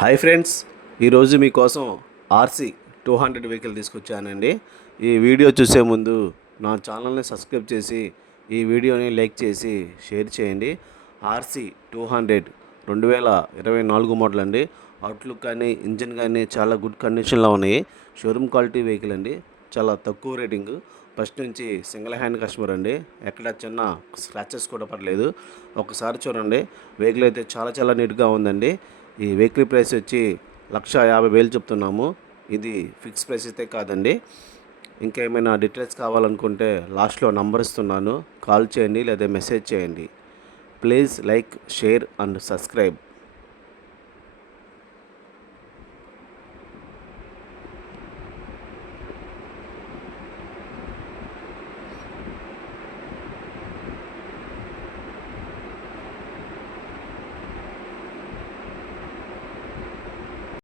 Hi friends, ఈరోజు మీకోసం RC 200 vehicle తీసుకొచ్చానండి. ఈ వీడియో చూసే ముందు నా ఛానల్ని సబ్స్క్రైబ్ చేసి ఈ వీడియోని లైక్ చేసి షేర్ చేయండి. ఆర్సీ 200 2024 మోడల్ అండి. అవుట్లుక్ కానీ ఇంజిన్ కానీ చాలా గుడ్ కండిషన్లో ఉన్నాయి. షోరూమ్ క్వాలిటీ వెహికల్ అండి. చాలా తక్కువ రేటింగ్. ఫస్ట్ నుంచి సింగిల్ హ్యాండ్ కస్టమర్ అండి. ఎక్కడ చిన్న స్క్రాచెస్ కూడా పడలేదు. ఒకసారి చూడండి, వెహికల్ అయితే చాలా చాలా నీట్గా ఉందండి. ఈ వెహికల్ ప్రైస్ వచ్చి 1,50,000 చెప్తున్నాము. ఇది ఫిక్స్ ప్రైస్ అయితే కాదండి. ఇంకా ఏమైనా డీటెయిల్స్ కావాలనుకుంటే లాస్ట్లో నంబర్ ఇస్తున్నాను, కాల్ చేయండి లేదా మెసేజ్ చేయండి. Please like, share and subscribe.